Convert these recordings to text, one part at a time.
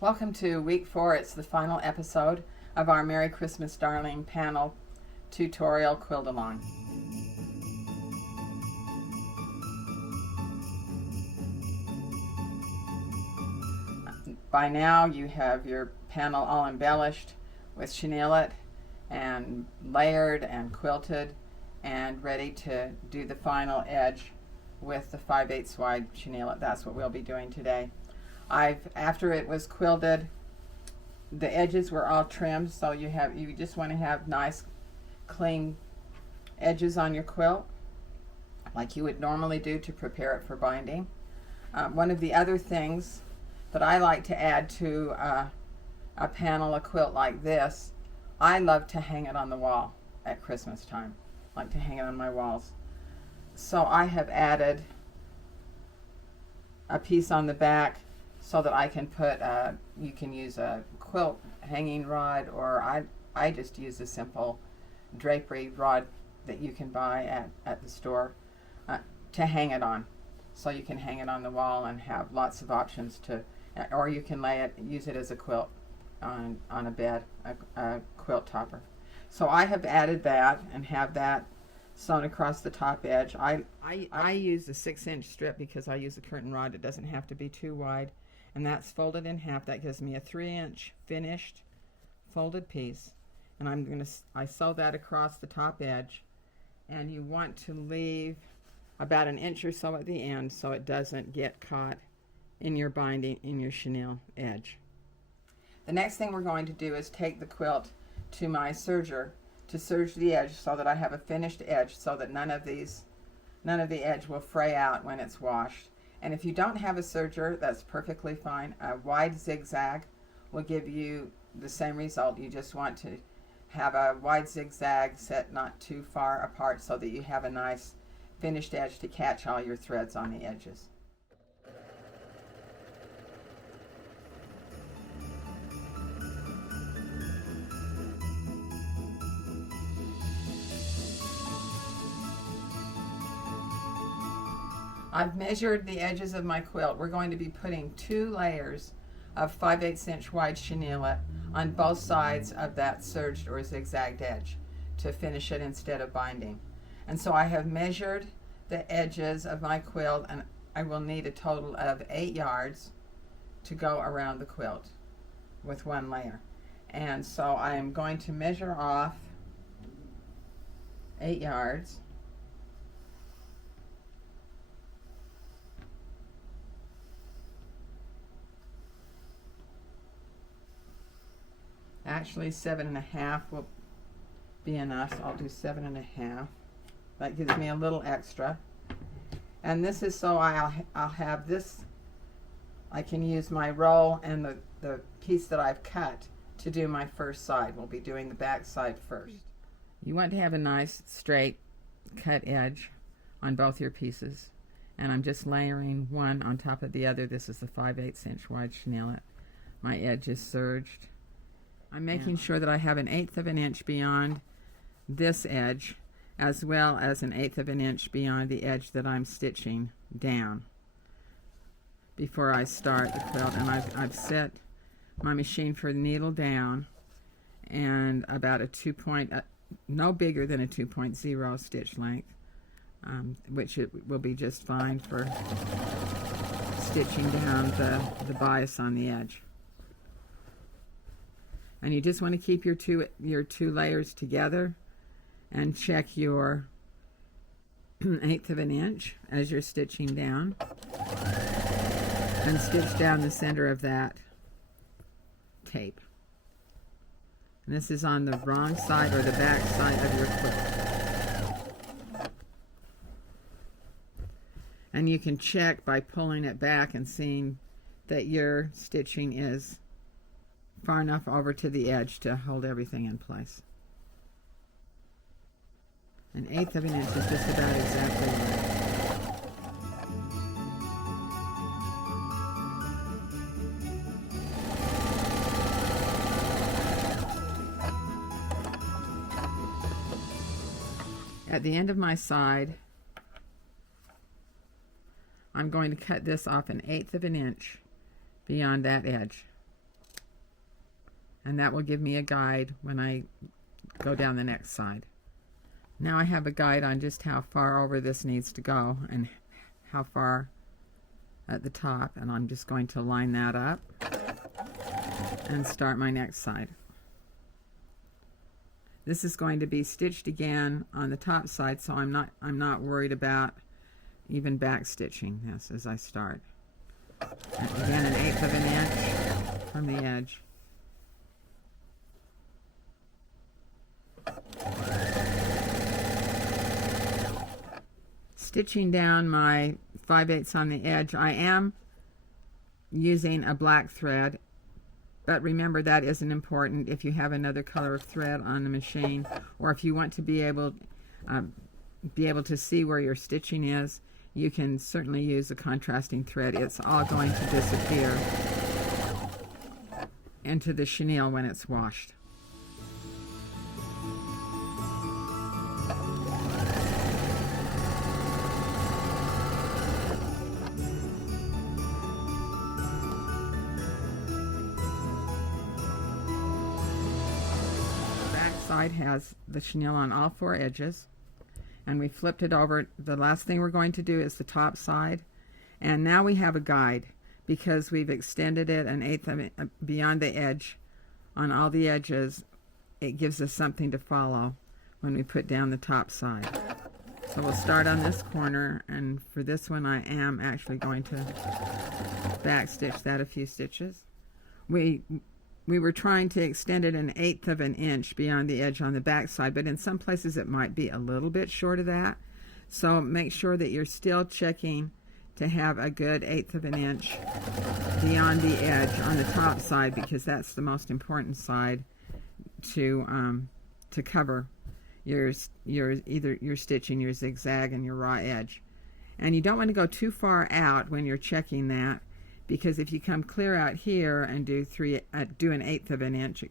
Welcome to week 4. It's the final episode of our Merry Christmas Darling panel tutorial Quilt Along. By now you have your panel all embellished with Chenille-It and layered and quilted and ready to do the final edge with the 5/8 wide Chenille-It. That's what we'll be doing today. After it was quilted, the edges were all trimmed, so you just want to have nice clean edges on your quilt like you would normally do to prepare it for binding. One of the other things that I like to add to a panel, a quilt like this, I love to hang it on the wall at Christmas time. I like to hang it on my walls. So I have added a piece on the back so that I can put, you can use a quilt hanging rod, or I just use a simple drapery rod that you can buy at the store to hang it on. So you can hang it on the wall and have lots of options to, or you can use it as a quilt on a bed, a quilt topper. So I have added that and have that sewn across the top edge. I use a 6-inch strip because I use a curtain rod. It doesn't have to be too wide. And that's folded in half. That gives me a 3-inch finished folded piece. And I sew that across the top edge. And you want to leave about 1 inch or so at the end so it doesn't get caught in your binding, in your chenille edge. The next thing we're going to do is take the quilt to my serger to serge the edge so that I have a finished edge, so that none of the edge will fray out when it's washed. And if you don't have a serger, that's perfectly fine. A wide zigzag will give you the same result. You just want to have a wide zigzag set not too far apart so that you have a nice finished edge to catch all your threads on the edges. I've measured the edges of my quilt. We're going to be putting 2 layers of 5/8 inch wide Chenille-It on both sides of that serged or zigzagged edge to finish it instead of binding. And so I have measured the edges of my quilt, and I will need a total of 8 yards to go around the quilt with 1 layer. And so I am going to measure off 8 yards. Actually 7.5 will be enough, so I'll do 7.5. That gives me a little extra. And this is so I'll have this, I can use my roll and the piece that I've cut to do my first side. We'll be doing the back side first. You want to have a nice straight cut edge on both your pieces. And I'm just layering one on top of the other. This is the 5/8 inch wide Chenille-It. My edge is serged. I'm making sure that I have 1/8 of an inch beyond this edge, as well as 1/8 of an inch beyond the edge that I'm stitching down before I start the quilt. And I've set my machine for needle down and about no bigger than a 2.0 stitch length, which it will be just fine for stitching down the bias on the edge. And you just want to keep your two layers together and check your 1/8 of an inch as you're stitching down, and stitch down the center of that tape. And this is on the wrong side or the back side of your quilt. And you can check by pulling it back and seeing that your stitching is far enough over to the edge to hold everything in place. 1/8 of an inch is just about exactly right. At the end of my side, I'm going to cut this off 1/8 of an inch beyond that edge. and that will give me a guide when I go down the next side. Now I have a guide on just how far over this needs to go and how far at the top, and I'm just going to line that up and start my next side. This is going to be stitched again on the top side, so I'm not worried about even back stitching this as I start. And again, 1/8 of an inch from the edge. Stitching down my 5/8 on the edge, I am using a black thread, but remember that isn't important. If you have another color of thread on the machine, or if you want to be able to see where your stitching is, you can certainly use a contrasting thread. It's all going to disappear into the chenille when it's washed. Side has the chenille on all 4 edges, and we flipped it over. The last thing we're going to do is the top side, and now we have a guide because we've extended it 1/8 of it beyond the edge on all the edges. It gives us something to follow when we put down the top side. So we'll start on this corner, and for this one I am actually going to back stitch that a few stitches. We were trying to extend it 1/8 of an inch beyond the edge on the back side, but in some places it might be a little bit short of that. So make sure that you're still checking to have a good 1/8 of an inch beyond the edge on the top side, because that's the most important side to cover your stitching, your zigzag, and your raw edge. And you don't want to go too far out when you're checking that, because if you come clear out here and do 1/8 of an inch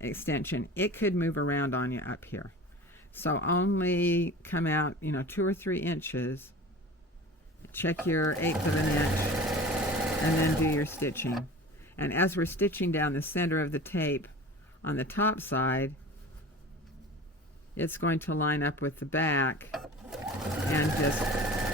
extension, it could move around on you up here. So only come out 2 or 3 inches, check your 1/8 of an inch, and then do your stitching. And as we're stitching down the center of the tape on the top side, it's going to line up with the back and just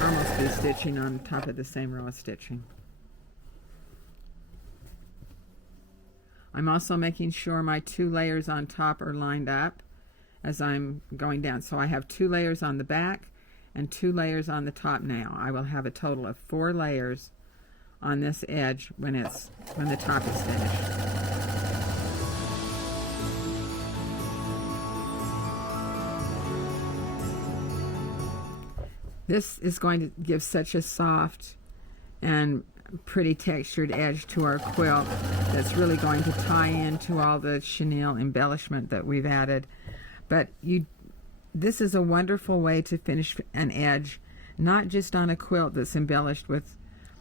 almost be stitching on top of the same row of stitching. I'm also making sure my 2 layers on top are lined up as I'm going down. So I have 2 layers on the back and 2 layers on the top now. I will have a total of 4 layers on this edge when the top is finished. This is going to give such a soft and pretty textured edge to our quilt that's really going to tie into all the chenille embellishment that we've added. But this is a wonderful way to finish an edge, not just on a quilt that's embellished with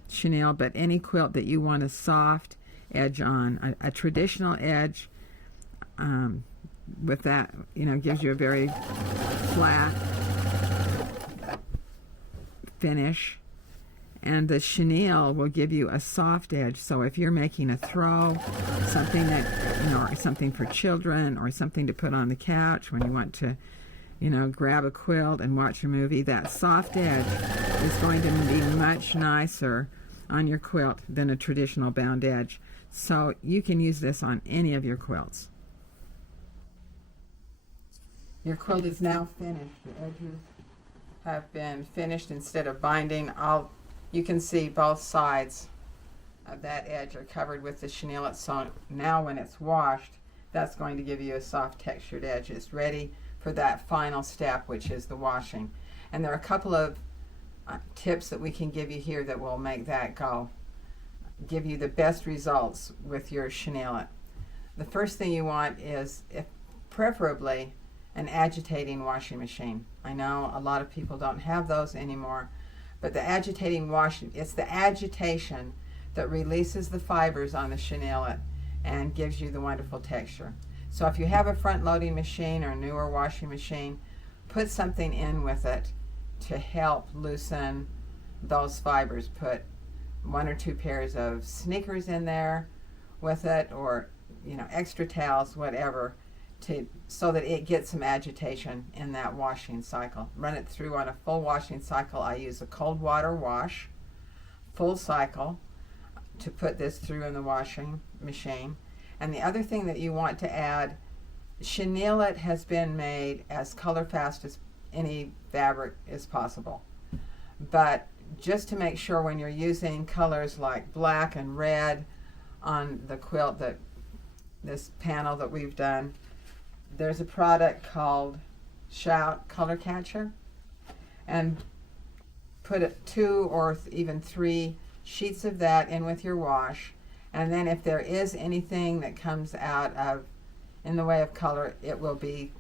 chenille, but any quilt that you want a soft edge on. A traditional edge with that, gives you a very flat finish, and the chenille will give you a soft edge. So if you're making a throw, something that something for children, or something to put on the couch when you want to grab a quilt and watch a movie, that soft edge is going to be much nicer on your quilt than a traditional bound edge. So you can use this on any of your quilts. Your quilt is now finished. The edges have been finished. Instead of binding, you can see both sides of that edge are covered with the Chenille-It. So now when it's washed, that's going to give you a soft textured edge. It's ready for that final step, which is the washing. And there are a couple of tips that we can give you here that will make that give you the best results with your Chenille-It. The first thing you want is, preferably, an agitating washing machine. I know a lot of people don't have those anymore, but the agitating washing, it's the agitation that releases the fibers on the Chenille-It and gives you the wonderful texture. So if you have a front-loading machine or a newer washing machine, put something in with it to help loosen those fibers. Put 1 or 2 pairs of sneakers in there, with it, or extra towels, whatever, so that it gets some agitation in that washing cycle. Run it through on a full washing cycle. I use a cold water wash, full cycle, to put this through in the washing machine. And the other thing that you want to add, Chenille-It has been made as color fast as any fabric is possible. But just to make sure, when you're using colors like black and red on the quilt, this panel that we've done, there's a product called Shout Color Catcher, and put 2 or even 3 sheets of that in with your wash, and then if there is anything that comes out in the way of color, it will be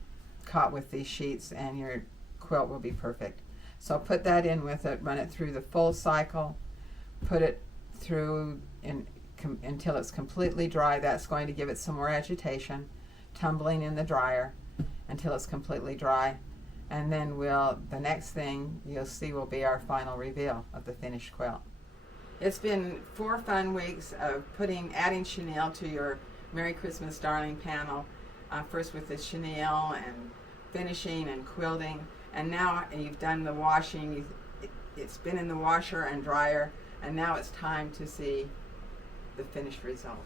caught with these sheets and your quilt will be perfect. So put that in with it, run it through the full cycle, put it through until it's completely dry. That's going to give it some more agitation, tumbling in the dryer until it's completely dry. And then the next thing you'll see will be our final reveal of the finished quilt. It's been 4 fun weeks of adding chenille to your Merry Christmas Darling panel. First with the chenille and finishing and quilting, and now you've done the washing. It's been in the washer and dryer, and now it's time to see the finished result.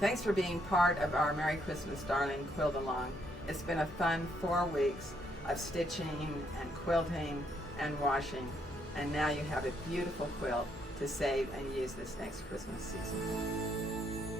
Thanks for being part of our Merry Christmas Darling Quilt Along. It's been a fun 4 weeks of stitching and quilting and washing, and now you have a beautiful quilt to save and use this next Christmas season.